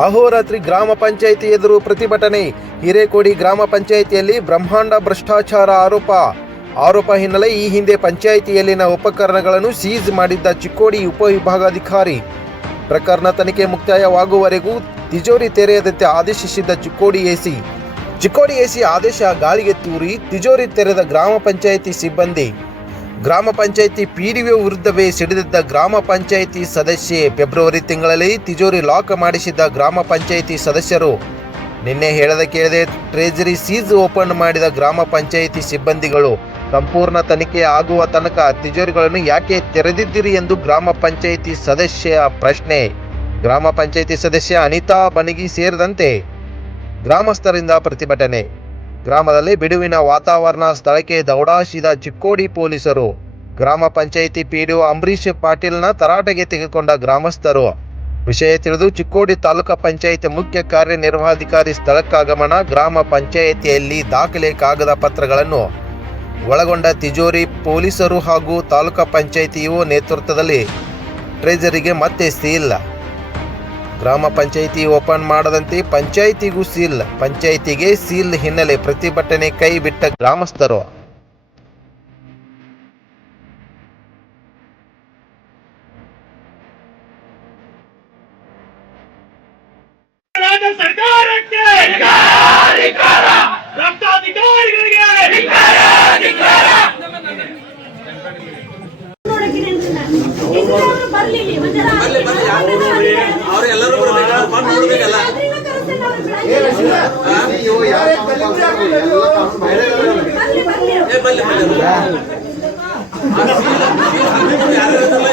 ಅಹೋರಾತ್ರಿ ಗ್ರಾಮ ಪಂಚಾಯಿತಿ ಎದುರು ಪ್ರತಿಭಟನೆ. ಹಿರೇಕೋಡಿ ಗ್ರಾಮ ಪಂಚಾಯಿತಿಯಲ್ಲಿ ಬ್ರಹ್ಮಾಂಡ ಭ್ರಷ್ಟಾಚಾರ ಆರೋಪ. ಆರೋಪ ಹಿನ್ನೆಲೆ ಈ ಹಿಂದೆ ಪಂಚಾಯಿತಿಯಲ್ಲಿನ ಉಪಕರಣಗಳನ್ನು ಸೀಜ್ ಮಾಡಿದ್ದ ಚಿಕ್ಕೋಡಿ ಉಪವಿಭಾಗಾಧಿಕಾರಿ. ಪ್ರಕರಣ ತನಿಖೆ ಮುಕ್ತಾಯವಾಗುವವರೆಗೂ ತಿಜೋರಿ ತೆರೆಯದಂತೆ ಆದೇಶಿಸಿದ್ದ ಚಿಕ್ಕೋಡಿ ಎಸಿ. ಚಿಕ್ಕೋಡಿ ಎಸಿ ಆದೇಶ ಗಾಳಿಗೆ ತೂರಿ ತಿಜೋರಿ ತೆರೆದ ಗ್ರಾಮ ಪಂಚಾಯಿತಿ ಸಿಬ್ಬಂದಿ. ಗ್ರಾಮ ಪಂಚಾಯಿತಿ ಪಿಡಿಒ ವಿರುದ್ಧವೇ ಸಿಡಿದಿದ್ದ ಗ್ರಾಮ ಪಂಚಾಯಿತಿ ಸದಸ್ಯೆ ಫೆಬ್ರವರಿ ತಿಂಗಳಲ್ಲಿ ತಿಜೋರಿ ಲಾಕ್ ಮಾಡಿಸಿದ್ದ ಗ್ರಾಮ ಪಂಚಾಯಿತಿ ಸದಸ್ಯರು. ನಿನ್ನೆ ಹೇಳದ ಕೇಳದೆ, ಟ್ರೆಜರಿ ಸೀಸ್ ಓಪನ್ ಮಾಡಿದ ಗ್ರಾಮ ಪಂಚಾಯಿತಿ ಸಿಬ್ಬಂದಿಗಳು. ಸಂಪೂರ್ಣ ತನಿಖೆ ಆಗುವ ತನಕ ತಿಜೋರಿಗಳನ್ನು ಯಾಕೆ ತೆರೆದಿದ್ದೀರಿ ಎಂದು ಗ್ರಾಮ ಪಂಚಾಯಿತಿ ಸದಸ್ಯ ಪ್ರಶ್ನೆ. ಗ್ರಾಮ ಪಂಚಾಯಿತಿ ಸದಸ್ಯ ಅನಿತಾ ಬನಗಿ ಸೇರಿದಂತೆ ಗ್ರಾಮಸ್ಥರಿಂದ ಪ್ರತಿಭಟನೆ. ಗ್ರಾಮದಲ್ಲಿ ಬಿಡುವಿನ ವಾತಾವರಣ ಸ್ಥಳಕ್ಕೆ ದೌಡಾಯಿಸಿದ ಚಿಕ್ಕೋಡಿ ಪೊಲೀಸರು. ಗ್ರಾಮ ಪಂಚಾಯಿತಿ ಪಿಡಿಒ ಅಂಬರೀಶ್ ಪಾಟೀಲ್ನ ತರಾಟೆಗೆ ತೆಗೆದುಕೊಂಡ ಗ್ರಾಮಸ್ಥರು. ವಿಷಯ ತಿಳಿದು ಚಿಕ್ಕೋಡಿ ತಾಲೂಕಾ ಪಂಚಾಯಿತಿ ಮುಖ್ಯ ಕಾರ್ಯನಿರ್ವಹಣಾಧಿಕಾರಿ ಸ್ಥಳಕ್ಕಾಗಮನ ಗ್ರಾಮ ಪಂಚಾಯಿತಿಯಲ್ಲಿ ದಾಖಲೆ ಕಾಗದ ಪತ್ರಗಳನ್ನು. ಒಳಗೊಂಡ ತಿಜೋರಿ ಪೊಲೀಸರು ಹಾಗೂ ತಾಲೂಕಾ ಪಂಚಾಯಿತಿ ಇಒ ನೇತೃತ್ವದಲ್ಲಿ ಟ್ರೆಜರಿಗೆ ಮತ್ತೆ ಸೀಲ್. ಗ್ರಾಮ ಪಂಚಾಯಿತಿ ಓಪನ್ ಮಾಡದಂತೆ ಪಂಚಾಯಿತಿಗೂ ಸೀಲ್. ಪಂಚಾಯಿತಿಗೆ ಸೀಲ್ ಹಿನ್ನೆಲೆ ಪ್ರತಿಭಟನೆ ಕೈ ಬಿಟ್ಟ ಗ್ರಾಮಸ್ಥರು. ರಾಜ್ಯ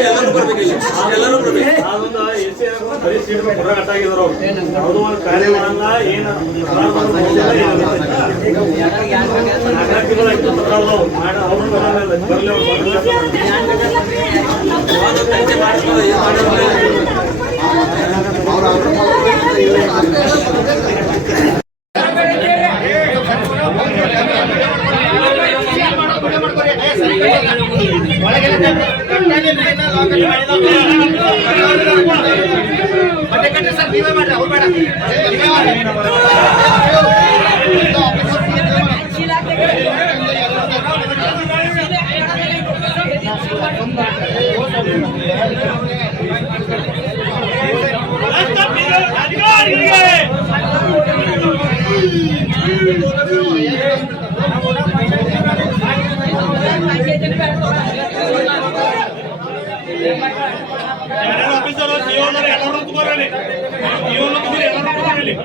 ಎಲ್ಲರೂ ಬರ್ಬೇಕು ಎಲ್ಲರೂ ಬರ್ಬೇಕು ಬರೀ ಸೀಟ್ ಅಟ್ಟಾಗಿದ್ರು ಅವ್ರು. ಯಾವುದೋ ಪತ್ರ ಅದಾವು. ಮಾಡ- ಅವ್ರು ಬರಲ್ಲ, ಬರ್ಲಿ ಅವ್ರು ಬರ್ಲಿ. ಒಂದು ತಂಟೆ ಮಾಡ್ತಾರೆ ಏನ್ ಮಾಡೋದು ಭ್ರಷ್ಟ ಅಧಿಕಾರಿಗಳಿಗೆ ಯಾರ್ಯಾರು ಆಫೀಸರ್ ಸಿಒನರು ತಗೋರಿ ಎಲ್ಲರೂ ತಗೋರಲ್ಲಿ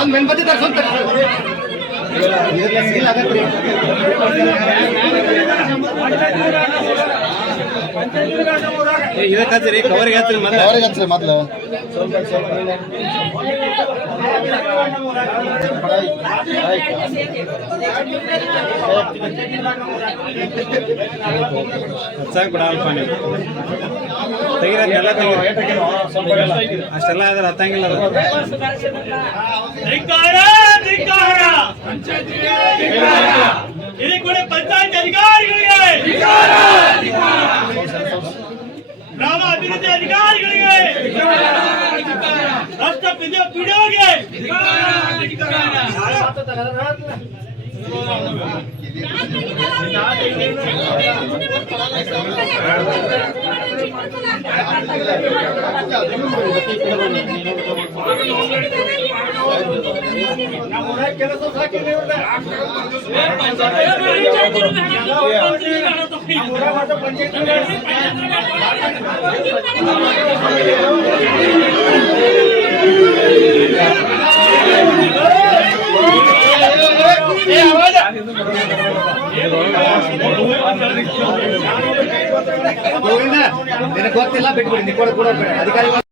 ಒಂದ್ ಮೆಣಬತ್ತಿ ತರ್ಸೊಂತ ಸೀಲ್ ಆಗತ್ರಿ ಇದಕ್ಕಂತೀರಿ ಕವರ್ಗೆ ಹಚ್ಚಿರಿ ಮತ್ತೆ ಅವ್ರಿಗೆ ಹಚ್ಚ್ರಿ ಮೊದ್ಲು ಹಚ್ಚಾಕ್ ಬಿಡಲ್ಪ ನೀವು ತೆಗಿರ ಎಲ್ಲ ತೆಗಿರಿ ಅಷ್ಟೆಲ್ಲ ಆದ್ರೆ ಹತ್ತಂಗಿಲ್ಲ ಪಂಚಾಯತ್ ಅಧಿಕಾರಿಗಳಿಗೆ. ಕೆಲಸ ಸಾಕಿಲ್ಲ ಗೋವಿಂದ ನಿನಗೆ ಗೊತ್ತಿಲ್ಲ ಬಿಟ್ಬಿಡಿ ನೀವು ಕೂಡ ಕೂಡ ಅಧಿಕಾರಿ